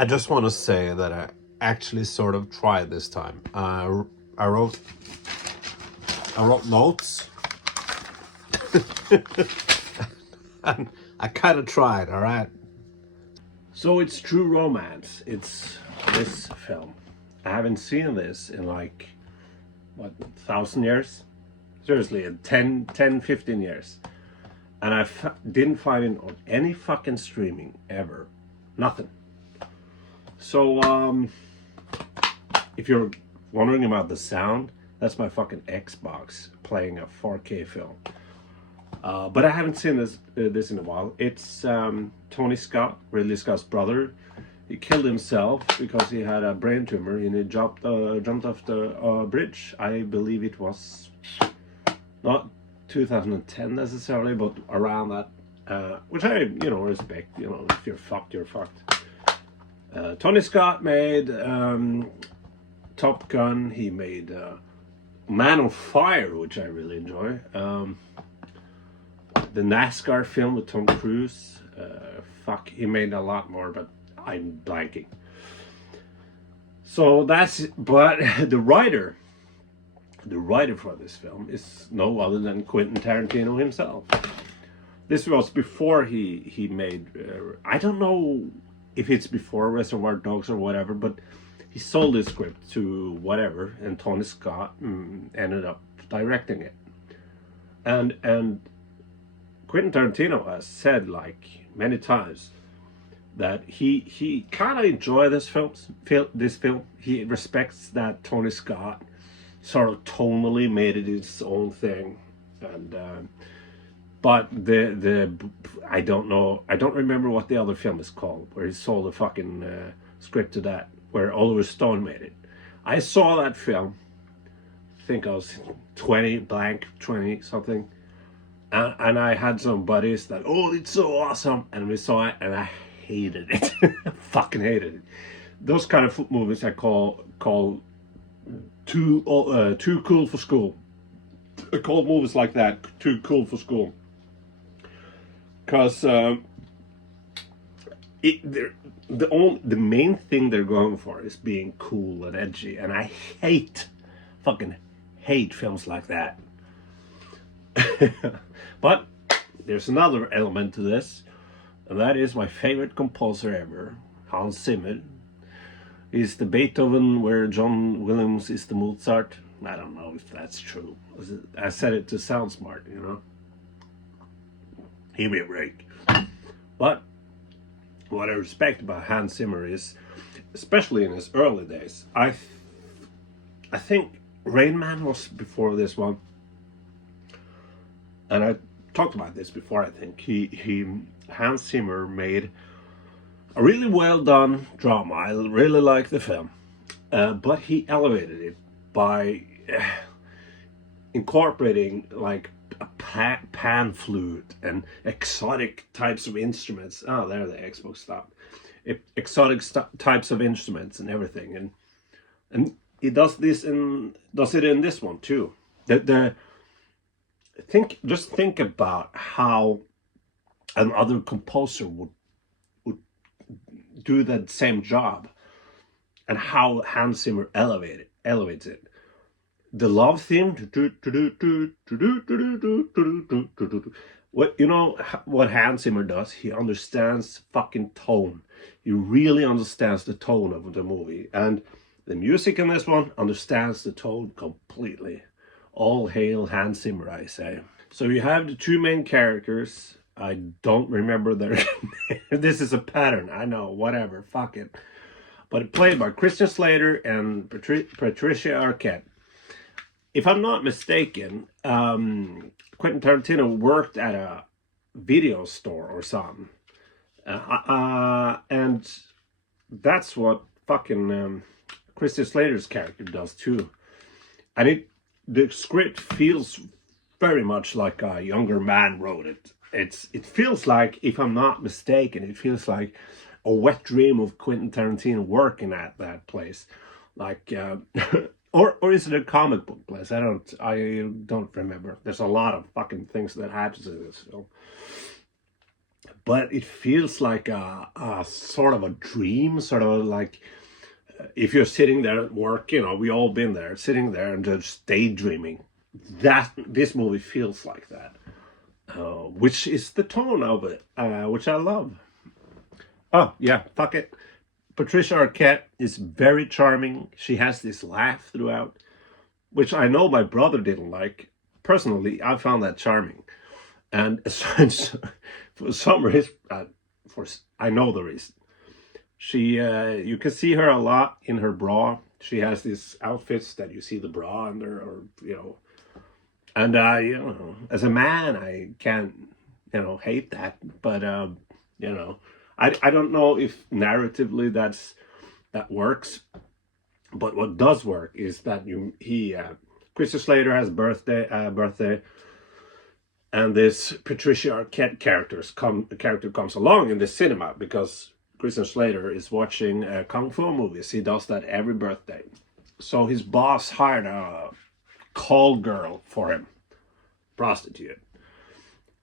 I just want to say that I actually sort of tried this time. I wrote notes, and I kind of tried. All right. So it's True Romance. It's this film. I haven't seen this in like what 1,000 years. Seriously, 15 years. And I didn't find it on any fucking streaming ever. Nothing. So, if you're wondering about the sound, that's my fucking Xbox playing a 4K film. But I haven't seen this in a while. It's Tony Scott, Ridley Scott's brother. He killed himself because he had a brain tumor and he jumped off the bridge. I believe it was not 2010 necessarily, but around that, which I respect. If you're fucked, you're fucked. Tony Scott made Top Gun. He made Man on Fire, which I really enjoy. The NASCAR film with Tom Cruise. He made a lot more, but I'm blanking. So but the writer for this film is no other than Quentin Tarantino himself. This was before he made, I don't know if it's before Reservoir Dogs or whatever, but he sold his script to whatever, and Tony Scott ended up directing it. And Quentin Tarantino has said like many times that he kind of enjoyed this film. He respects that Tony Scott sort of tonally made it his own thing, and but I don't know. I don't remember what the other film is called, where he sold the fucking script to that, where Oliver Stone made it. I saw that film. I think I was 20 something. And I had some buddies that, oh, it's so awesome. And we saw it and I hated it. Fucking hated it. Those kind of movies I call too cool for school. I call movies like that too cool for school. Because the main thing they're going for is being cool and edgy. And I fucking hate films like that. But there's another element to this, and that is my favorite composer ever, Hans Zimmer. He's the Beethoven where John Williams is the Mozart. I don't know if that's true. I said it to sound smart, Give me a break. But what I respect about Hans Zimmer is, especially in his early days, I think Rain Man was before this one. And I talked about this before. I think Hans Zimmer made a really well done drama. I really like the film, but he elevated it by incorporating like a pan flute and exotic types of instruments. Oh, there the Xbox stopped. Exotic types of instruments and everything, and he does it in this one too. Just think about how another composer would do that same job, and how Hans Zimmer elevates it. The love theme, what Hans Zimmer does? He understands fucking tone. He really understands the tone of the movie, and the music in this one understands the tone completely. All hail Hans Zimmer, I say. So you have the two main characters. I don't remember their This is a pattern. I know, whatever, fuck it. But played by Christian Slater and Patricia Arquette. If I'm not mistaken, Quentin Tarantino worked at a video store or something. And that's what fucking Christian Slater's character does too. And the script feels very much like a younger man wrote it. It feels like, if I'm not mistaken, it feels like a wet dream of Quentin Tarantino working at that place, like, or is it a comic book place? I don't remember. There's a lot of fucking things that happens in this film, but it feels like a sort of a dream, sort of like if you're sitting there at work, you know, we all been there, sitting there and just daydreaming. That this movie feels like that, which is the tone of it, which I love. Oh yeah, fuck it. Patricia Arquette is very charming. She has this laugh throughout, which I know my brother didn't like. Personally, I found that charming, and for some reason, for I know the reason. She, you can see her a lot in her bra. She has these outfits that you see the bra under, or you know, and you know, as a man, I can't, you know, hate that, but you know, I don't know if narratively that works, but what does work is that Christian Slater has birthday, and this Patricia Arquette character comes along in the cinema because Christian Slater is watching kung fu movies. He does that every birthday. So his boss hired a call girl for him, prostitute,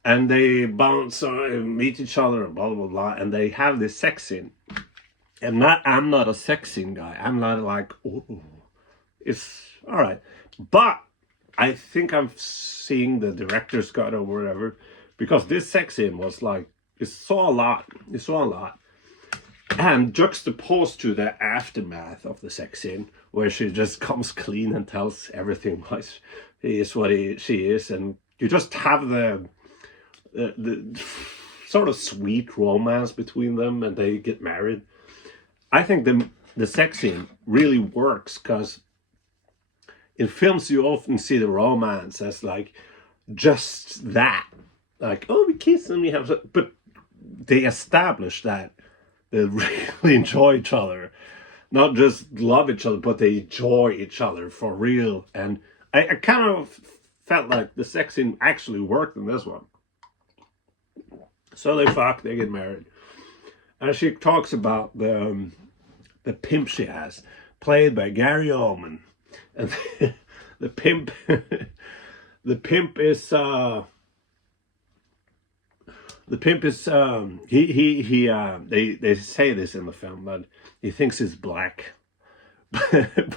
and they meet each other and blah blah blah, and they have this sex scene. And I'm not a sex scene guy. I'm not like, oh, it's all right, but I think I'm seeing the director's cut or whatever, because this sex scene was like, it saw a lot. It saw a lot. And juxtaposed to the aftermath of the sex scene, where she just comes clean and tells everything what he is, she is, and you just have the sort of sweet romance between them, and they get married. I think the sex scene really works because in films you often see the romance as like just that, like, oh, we kiss and we have, but they establish that they really enjoy each other, not just love each other, but they enjoy each other for real. And I kind of felt like the sex scene actually worked in this one. So they fuck, they get married, and she talks about the pimp she has, played by Gary Oldman, and the pimp the pimp is they say this in the film, but he thinks he's black,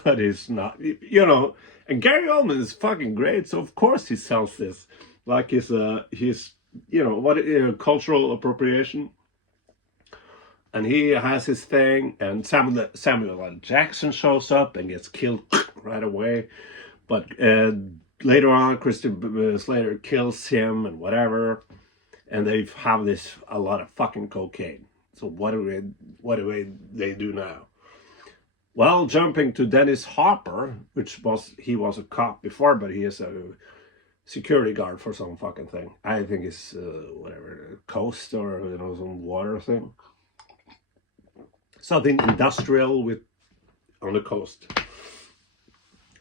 but he's not, you know. And Gary Oldman is fucking great, so of course he sells this like he's you know what, cultural appropriation. And he has his thing, and Samuel L. Jackson shows up and gets killed right away. But later on, Christian Slater kills him and whatever, and they have a lot of fucking cocaine. So what do they do now? Well, jumping to Dennis Hopper, he was a cop before, but he is a security guard for some fucking thing. I think it's whatever, coast or, you know, some water thing. Something industrial on the coast.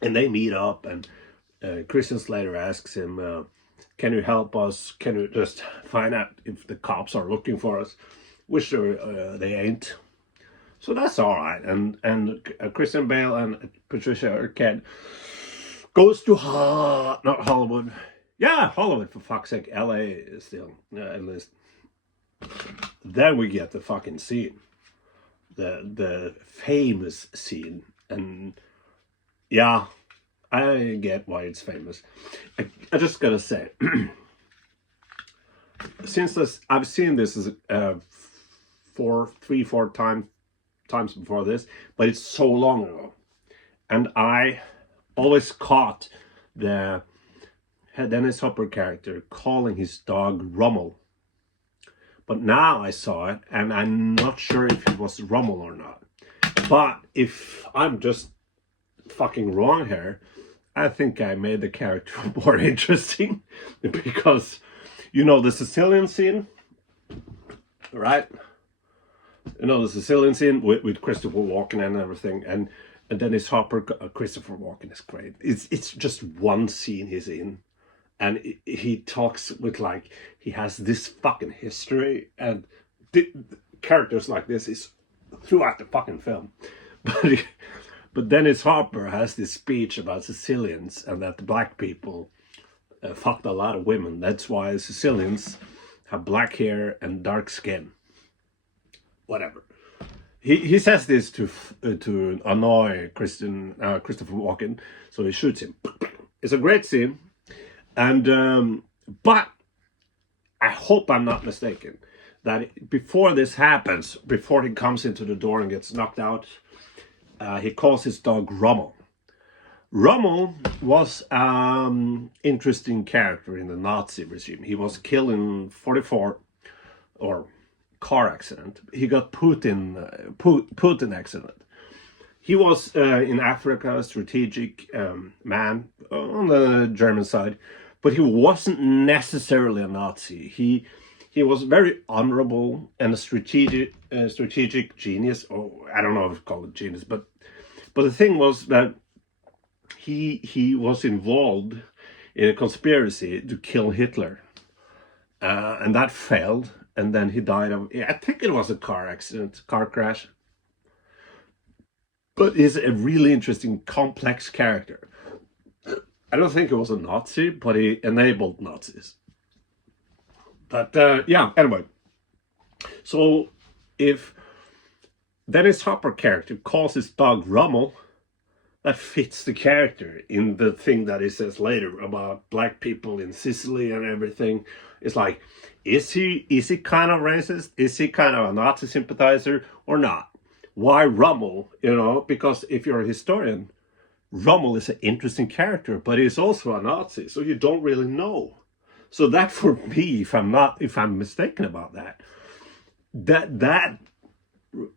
And they meet up, and Christian Slater asks him, can you help us? Can you just find out if the cops are looking for us? Which they ain't. So that's all right. And Christian Bale and Patricia Arquette goes to not Hollywood. Yeah, Hollywood, for fuck's sake. LA is still, at least. Then we get the fucking scene. The famous scene. And yeah, I get why it's famous. I just gotta say, since I've seen this as 3-4 times before this, but it's so long ago, and I always caught the Dennis Hopper character calling his dog Rommel. But now I saw it, and I'm not sure if it was Rommel or not. But if I'm just fucking wrong here, I think I made the character more interesting, because, you know, the Sicilian scene, right? You know, the Sicilian scene with Christopher Walken and everything, and Dennis Hopper, Christopher Walken is great. It's just one scene he's in, and he talks with, like, he has this fucking history, and characters like this is throughout the fucking film. But Dennis Hopper has this speech about Sicilians, and that the black people fucked a lot of women. That's why Sicilians have black hair and dark skin. Whatever. He says this to annoy Christopher Walken, so he shoots him. It's a great scene, and but I hope I'm not mistaken that before this happens, before he comes into the door and gets knocked out, he calls his dog Rommel. Rommel was an interesting character in the Nazi regime. He was killed in 1944, or car accident. He got Putin accident. He was in Africa, a strategic man on the German side, but he wasn't necessarily a Nazi. He was very honorable and a strategic genius. Or I don't know if to call it genius, but the thing was that he was involved in a conspiracy to kill Hitler, and that failed. And then he died of, I think it was a car crash. But he's a really interesting, complex character. I don't think he was a Nazi, but he enabled Nazis. But yeah, anyway. So if Dennis Hopper character calls his dog Rommel, that fits the character in the thing that he says later about black people in Sicily and everything. It's like, is he kind of racist? Is he kind of a Nazi sympathizer or not? Why Rommel? You know, because if you're a historian, Rommel is an interesting character, but he's also a Nazi, so you don't really know. So that for me, if I'm mistaken about that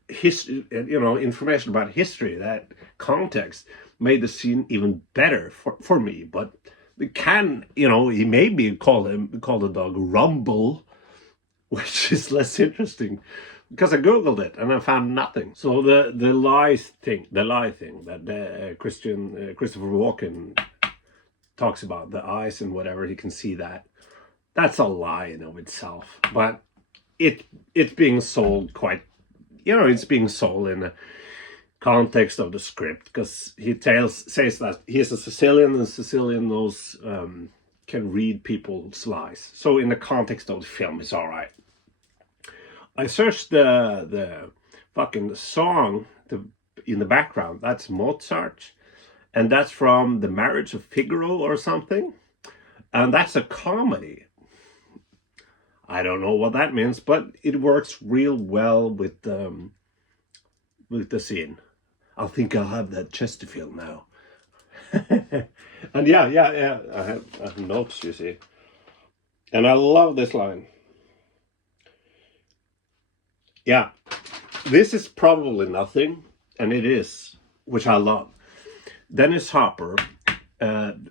history, you know, information about history, that context made the scene even better for me. But can, you know, he maybe call the dog Rumble, which is less interesting, because I googled it and I found nothing. So the lie thing that Christopher Walken talks about, the eyes and whatever, he can see that's a lie in of itself. But it's being sold quite, you know, it's being sold in the context of the script, because he says that he's a Sicilian, and Sicilian knows can read people's lies. So in the context of the film, it's all right. I searched the fucking song in the background. That's Mozart, and that's from The Marriage of Figaro or something, and that's a comedy. I don't know what that means, but it works real well with the scene. I think I'll have that Chesterfield now. And yeah, I have notes, you see. And I love this line. Yeah, this is probably nothing, and it is, which I love. Dennis Hopper,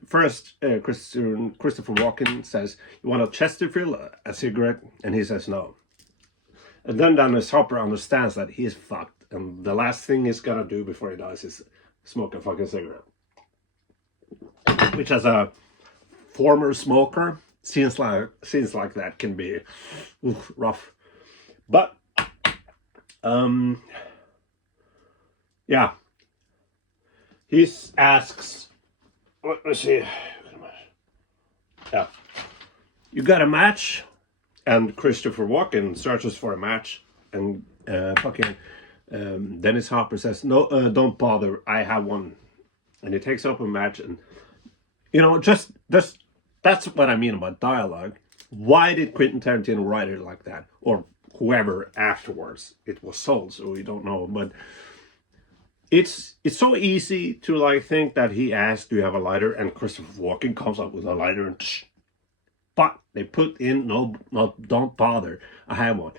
first Christopher Walken says, "You want a Chesterfield, a cigarette?" And he says no. And then Dennis Hopper understands that he's fucked, and the last thing he's gonna do before he dies is smoke a fucking cigarette. Which, as a former smoker, scenes like that can be rough. But yeah, he asks, let me see, yeah, you got a match? And Christopher Walken searches for a match, and Dennis Hopper says, no, don't bother, I have one. And he takes up a match, and you know, just that's what I mean about dialogue. Why did Quentin Tarantino write it like that, or whoever afterwards? It was sold, so we don't know. But it's so easy to like think that he asked, "Do you have a lighter?" And Christopher Walken comes up with a lighter, and but they put in no, don't bother, I have one,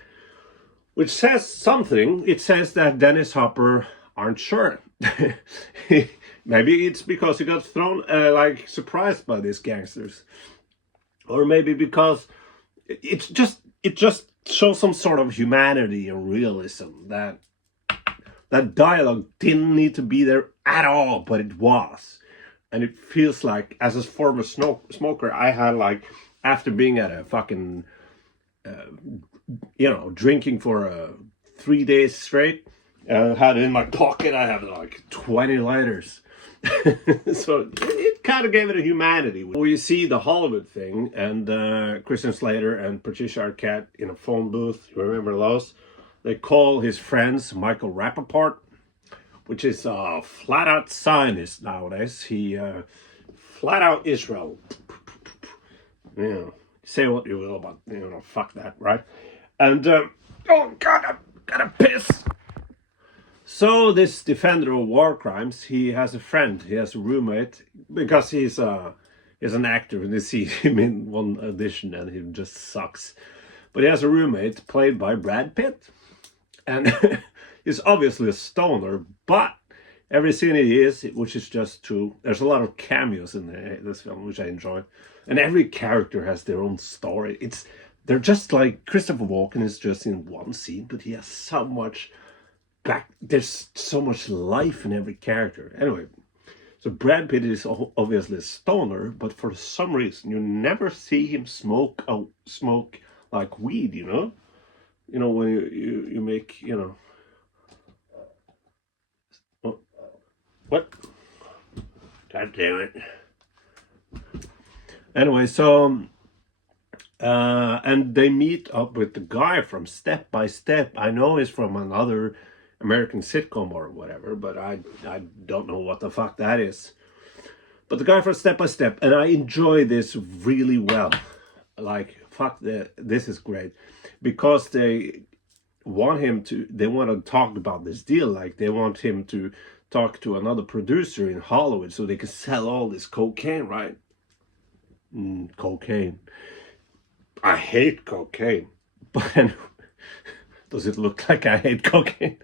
which says something. It says that Dennis Hopper aren't sure. Maybe it's because he got thrown like surprised by these gangsters, or maybe because it just shows some sort of humanity and realism, that dialogue didn't need to be there at all, but it was. And it feels like, as a former smoker, I had like, after being at a fucking you know, drinking for 3 days straight, had in my pocket, I have like 20 lighters. So kind of gave it a humanity. We see the Hollywood thing, and Christian Slater and Patricia Arquette in a phone booth. You remember those? They call his friends Michael Rappaport, which is a flat-out Zionist nowadays. He flat-out Israel. You know, say what you will about, you know, fuck that, right? And, oh God, I'm gonna piss. So this defender of war crimes, he has a friend, he has a roommate, because he's an actor, and they see him in one audition and he just sucks. But he has a roommate played by Brad Pitt. And he's obviously a stoner, but every scene he is, which is just true, there's a lot of cameos in this film, which I enjoy. And every character has their own story. They're just like Christopher Walken is just in one scene, but he has so much there's so much life in every character. Anyway, so Brad Pitt is obviously a stoner, but for some reason you never see him smoke like weed, you know? You know, when you make, you know... Oh, what? God damn it. Anyway, so... and they meet up with the guy from Step by Step. I know he's from another American sitcom or whatever, but I don't know what the fuck that is. But the guy from Step by Step, and I enjoy this really well. Like, fuck, this is great. Because they want to talk about this deal. Like, they want him to talk to another producer in Hollywood so they can sell all this cocaine, right? Cocaine. I hate cocaine. But does it look like I hate cocaine?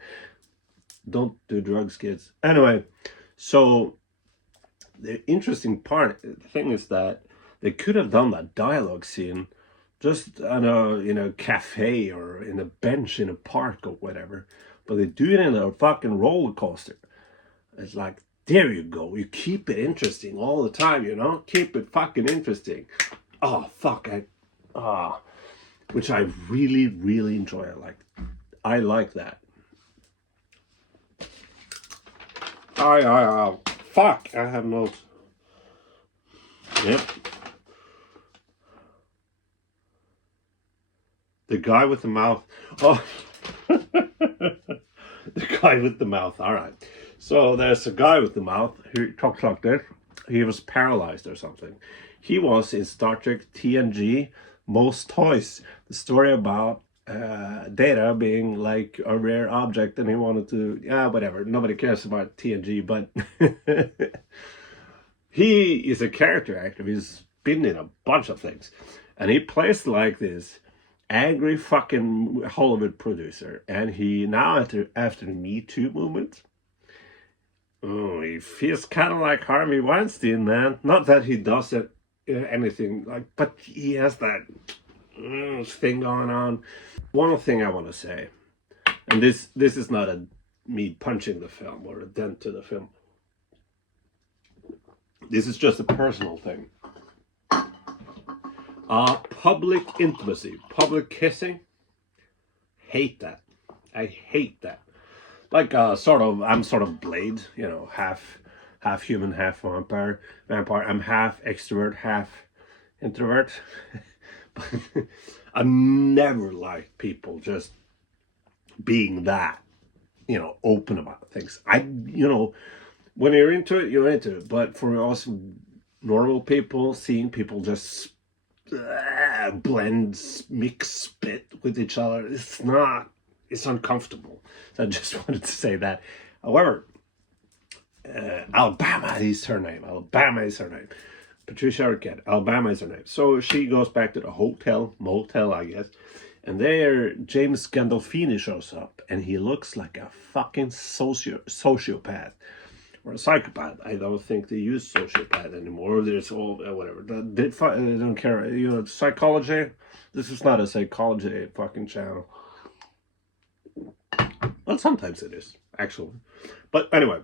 Don't do drugs, kids. Anyway, so the interesting thing is that they could have done that dialogue scene just in a cafe or in a bench in a park or whatever, but they do it in a fucking roller coaster. It's like, there you go. You keep it interesting all the time, you know? Keep it fucking interesting. Oh, fuck. Which I really, really enjoy. I like that. Fuck. I have notes. Yep. The guy with the mouth. Oh. The guy with the mouth. All right. So there's a guy with the mouth who talks like this. He was paralyzed or something. He was in Star Trek TNG, Most Toys. The story about Data being like a rare object, and he wanted to, whatever. Nobody cares about TNG, but he is a character actor. He's been in a bunch of things. And he plays like this angry fucking Hollywood producer. And he now, after the Me Too movement, he feels kind of like Harvey Weinstein, man. Not that he does anything like, but he has that thing going on. One thing I want to say, and this is not me punching the film or a dent to the film. This is just a personal thing. Public intimacy, public kissing. Hate that. I hate that. Like I'm sort of Blade, you know, half human, half vampire. I'm half extrovert, half introvert. I never liked people just being that, you know, open about things. You know, when you're into it, you're into it. But for us normal people, seeing people just blend, mix, spit with each other, it's uncomfortable. So I just wanted to say that. However, Alabama is her name. Patricia Arquette. Alabama is her name. So she goes back to the motel, I guess. And there, James Gandolfini shows up. And he looks like a fucking sociopath. Or a psychopath. I don't think they use sociopath anymore. There's all, whatever. They don't care. You know, psychology. This is not a psychology fucking channel. Well, sometimes it is, actually. But anyway.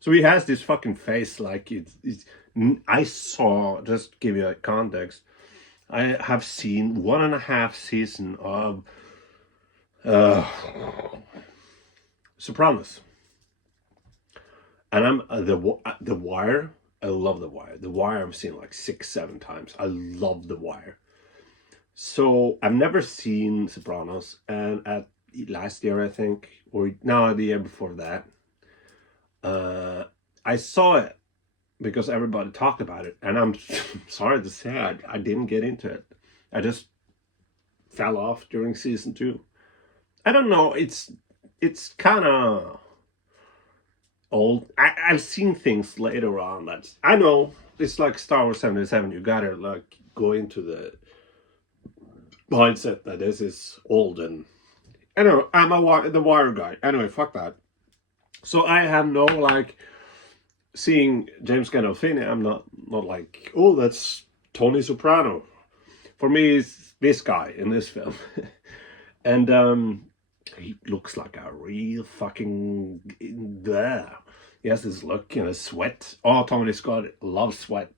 So he has this fucking face like I saw, just to give you a context, I have seen 1.5 seasons of Sopranos. And I'm The Wire, I love The Wire. The Wire I've seen like 6, 7 times. I love The Wire. So I've never seen Sopranos, and at last year I think, or no, the year before that, uh, I saw it because everybody talked about it, and I'm sorry to say I didn't get into it. I just fell off during season 2. I don't know. It's kind of old. I've seen things later on that I know it's like Star Wars 77. You gotta like go into the mindset that this is old, and I don't know. The Wire guy. Anyway, fuck that. So I have no like seeing James Gandolfini. I'm not like, oh, that's Tony Soprano. For me, it's this guy in this film, and he looks like a real fucking there. He has this look, sweat. Oh, Tony Scott loves sweat.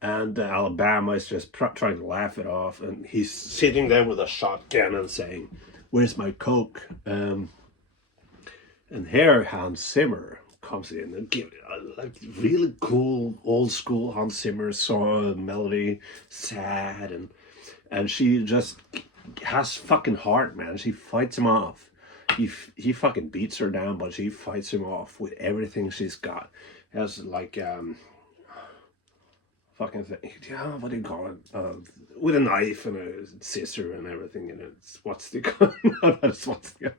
And Alabama is just trying to laugh it off. And he's sitting there with a shotgun and saying, "Where's my Coke?" And here Hans Zimmer comes in and gives like really cool old school Hans Zimmer song melody, sad, and she just has fucking heart, man. She fights him off. He fucking beats her down, but she fights him off with everything she's got. Has like fucking thing. Yeah, what do you call it? With a knife and a scissor and everything, and it's swastika. Not a swastika.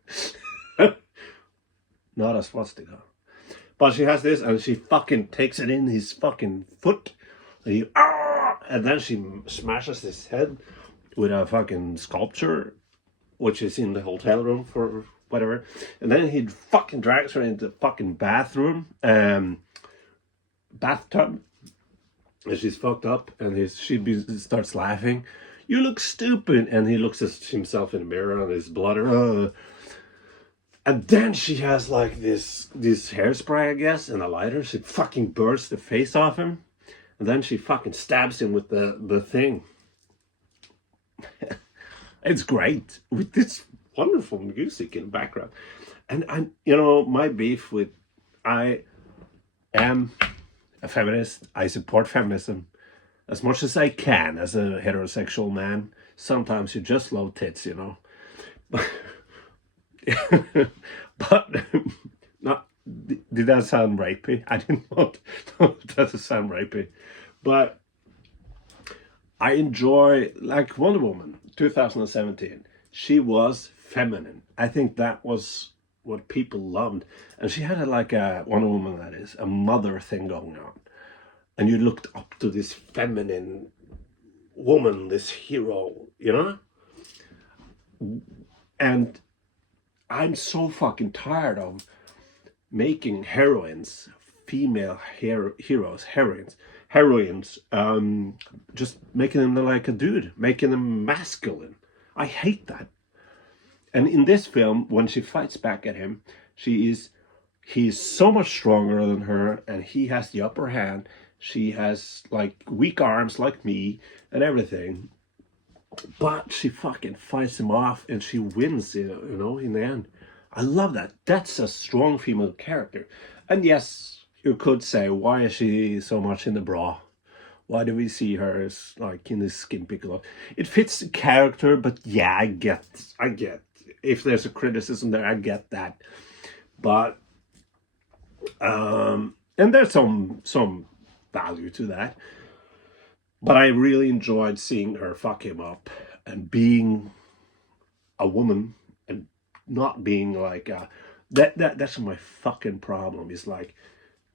Not a swastika. But she has this, and she fucking takes it in his fucking foot, and then she smashes his head with a fucking sculpture, which is in the hotel room for whatever. And then he fucking drags her into the fucking bathroom, bathtub, and she's fucked up, and starts laughing. "You look stupid," and he looks at himself in the mirror and his blutter. And then she has like this hairspray, I guess, and a lighter. She fucking bursts the face off him, and then she fucking stabs him with the thing. It's great with this wonderful music in the background. And my beef with, I am a feminist. I support feminism as much as I can as a heterosexual man. Sometimes you just love tits, But not, did that sound rapey? I didn't want that to sound rapey. But I enjoy, like Wonder Woman 2017. She was feminine. I think that was what people loved. And she had like a Wonder Woman, that is, a mother thing going on. And you looked up to this feminine woman, this hero, And I'm so fucking tired of making heroines, female heroines, just making them like a dude, making them masculine. I hate that. And in this film, when she fights back at him, he's so much stronger than her, and he has the upper hand. She has like weak arms like me and everything. But she fucking fights him off, and she wins, in the end. I love that. That's a strong female character. And yes, you could say, why is she so much in the bra? Why do we see her as like in this skin piccolo? It fits the character, but yeah, I get. If there's a criticism there, I get that. But and there's some value to that. But I really enjoyed seeing her fuck him up and being a woman and not being like that's my fucking problem. Is like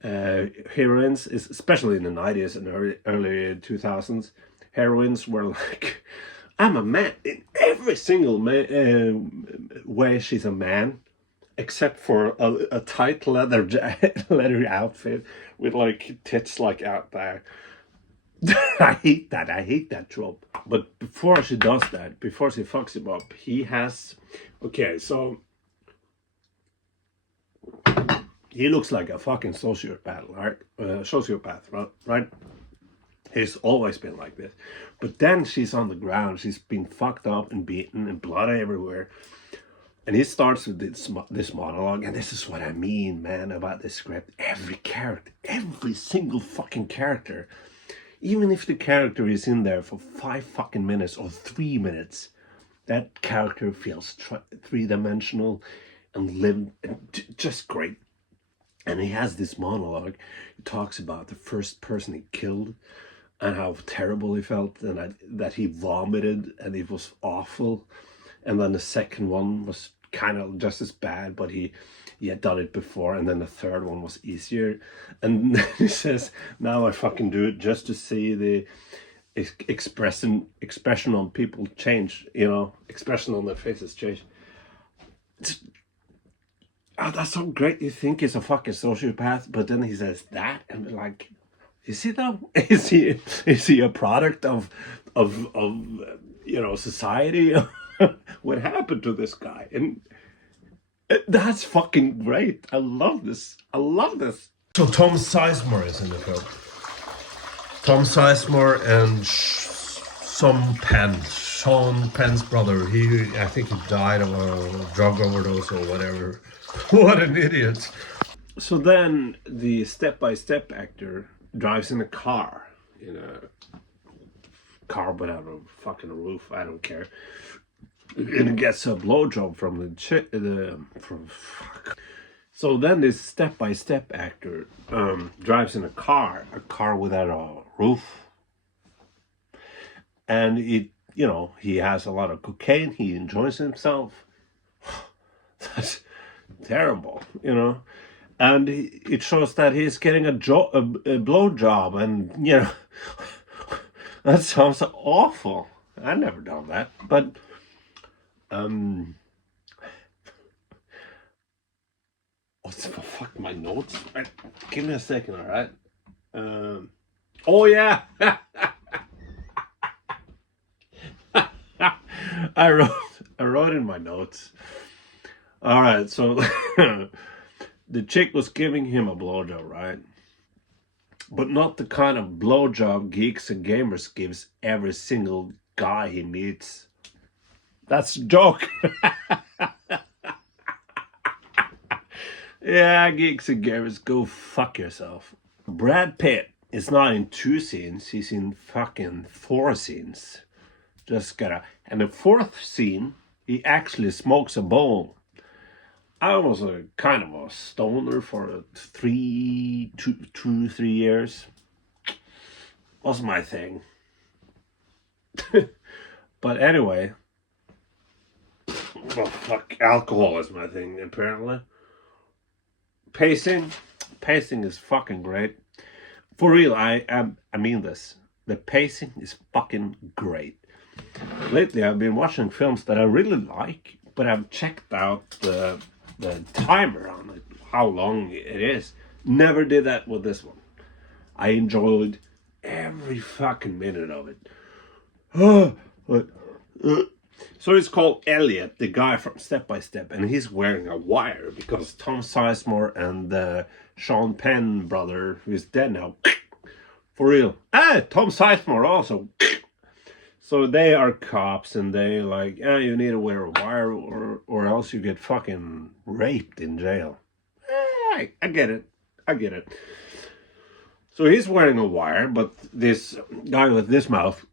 heroines, especially in the 90s and early 2000s, heroines were like, I'm a man in every single way. She's a man, except for a tight leather outfit with like tits like out there. I hate that trope. But before she does that, before she fucks him up, he has, okay, so he looks like a fucking sociopath, right? He's always been like this. But then she's on the ground, she's been fucked up and beaten and blood everywhere. And he starts with this monologue, and this is what I mean, man, about this script. Every character, every single fucking character, even if the character is in there for 5 fucking minutes or 3 minutes, that character feels three-dimensional and just great. And he has this monologue. He talks about the first person he killed and how terrible he felt, and that he vomited and it was awful. And then the second one was kind of just as bad, but he had done it before. And then the third one was easier. And he says, now I fucking do it just to see the expression on people change, expression on their faces change. That's so great. You think he's a fucking sociopath, but then he says that, and like, is he though? Is he a product of society? What happened to this guy? And that's fucking great. I love this. So Tom Sizemore is in the film. Tom Sizemore and Sean Penn's brother. I think he died of a drug overdose or whatever. What an idiot. So then the step-by-step actor drives in a car without a fucking roof. I don't care. And gets a blowjob from the chick. So then this step-by-step actor drives in a car without a roof, and he has a lot of cocaine. He enjoys himself. That's terrible, and it shows that he's getting a blowjob, and that sounds awful. I never done that, but what's the fuck, my notes? Right, give me a second, all right? Oh yeah. I wrote in my notes. All right, so the chick was giving him a blowjob, right? But not the kind of blowjob Geeks and Gamers gives every single guy he meets. That's a joke. Yeah, Geeks and Gamers, go fuck yourself. Brad Pitt is not in 2 scenes, he's in fucking 4 scenes. And the 4th scene, he actually smokes a bowl. I was a kind of a stoner for 3 years. Was my thing. But anyway, well, fuck, alcohol is my thing, apparently. Pacing is fucking great. For real, I mean this. The pacing is fucking great. Lately, I've been watching films that I really like, but I've checked out the timer on it, how long it is. Never did that with this one. I enjoyed every fucking minute of it. So it's called Elliot, the guy from Step by Step, and he's wearing a wire because Tom Sizemore and Sean Penn brother, who's dead now, for real. Tom Sizemore also. So they are cops, and they like, you need to wear a wire or else you get fucking raped in jail. I get it. So he's wearing a wire, but this guy with this mouth,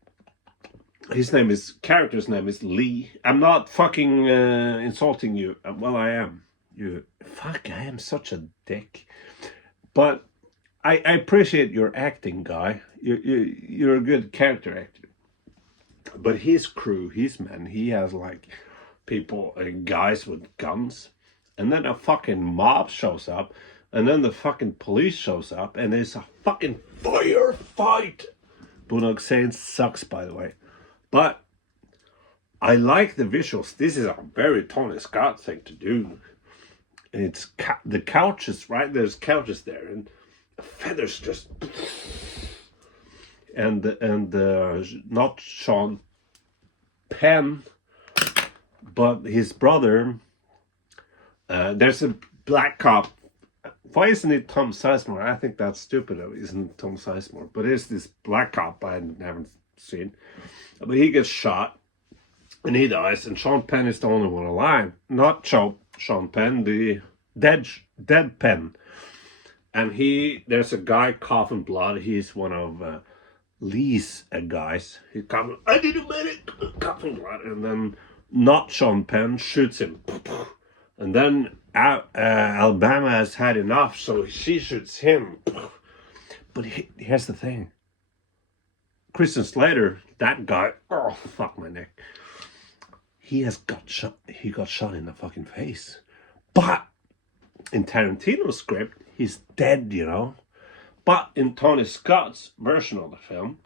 character's name is Lee. I'm not fucking insulting you. Well, I am. I am such a dick. But I appreciate your acting, guy. You're a good character actor. But his crew, his men, he has like people, guys with guns. And then a fucking mob shows up. And then the fucking police shows up. And there's a fucking firefight. Boondock Saints sucks, by the way. But I like the visuals. This is a very Tony Scott thing to do. And it's the couches, right? There's couches there. And the feathers just... And not Sean Penn, but his brother. There's a black cop. Why isn't it Tom Sizemore? I think that's stupid. It isn't Tom Sizemore, but it's this black cop I haven't seen. But he gets shot, and he dies, and Sean Penn is the only one alive. Not Sean Penn, the dead Penn. And there's a guy coughing blood. He's one of Lee's guys. He's coughing, I need a medic, coughing blood. And then not Sean Penn shoots him. And then Alabama has had enough, so she shoots him. But here's the thing. Christian Slater, that guy, oh, fuck my neck. He got shot in the fucking face. But in Tarantino's script, he's dead, you know. But in Tony Scott's version of the film,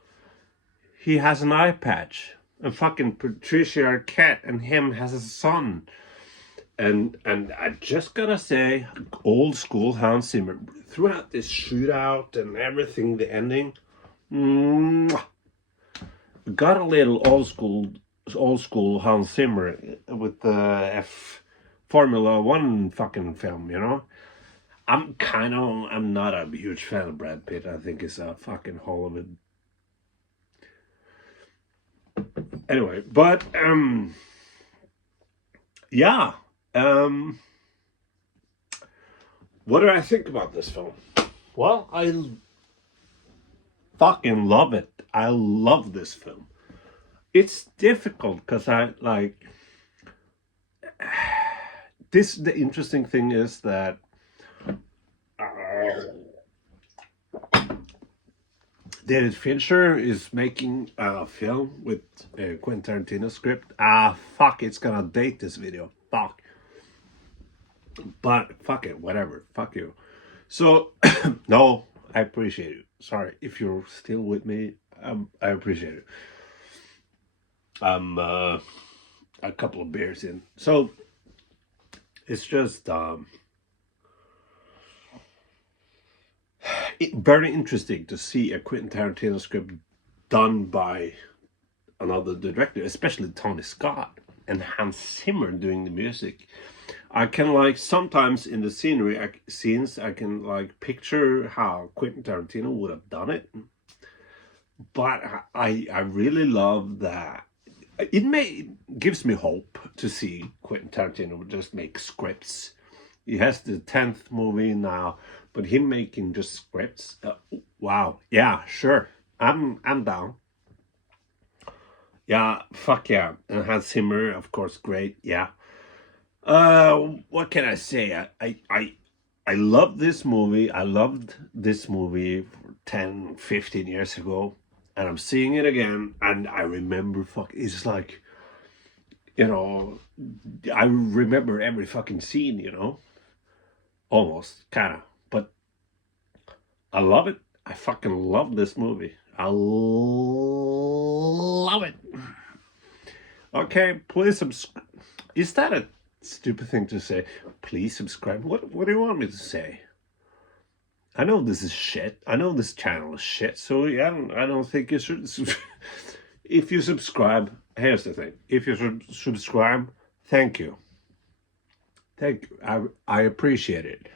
he has an eye patch. And fucking Patricia Arquette and him has a son. And I just gotta say, old school Hans Zimmer, throughout this shootout and everything, the ending, got a little old school Hans Zimmer with the Formula One fucking film, you know. I'm not a huge fan of Brad Pitt. I think he's a fucking Hollywood. Anyway, but yeah. What do I think about this film? Well, I fucking love it. I love this film. It's difficult because I like this. The interesting thing is that David Fincher is making a film with Quentin Tarantino script. Fuck, it's gonna date this video. Fuck. But fuck it, whatever. Fuck you. So, no, I appreciate you. Sorry, if you're still with me, I appreciate it. I'm a couple of beers in. So, it's just very interesting to see a Quentin Tarantino script done by another director, especially Tony Scott and Hans Zimmer doing the music. I can like sometimes in the scenes I can like picture how Quentin Tarantino would have done it, but I really love that. Gives me hope to see Quentin Tarantino just make scripts. He has the 10th movie now, but him making just scripts. Wow, yeah, sure, I'm down. Yeah, fuck yeah, and Hans Zimmer, of course, great. Yeah. What can I say? I love this movie. I loved this movie 10, 15 years ago, and I'm seeing it again, and I remember it's like, you know, I remember every fucking scene, you know, almost, kinda, but I love it. I fucking love this movie. I love it. Okay, please subscribe. Is that a stupid thing to say? Please subscribe. What do you want me to say? I know this is shit. I know this channel is shit. So yeah, I don't think you should. If you subscribe, here's the thing. If you subscribe, thank you. Thank you. I appreciate it.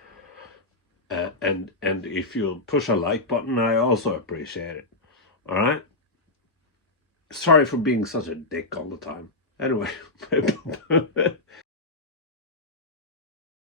And if you push a like button, I also appreciate it. All right. Sorry for being such a dick all the time. Anyway.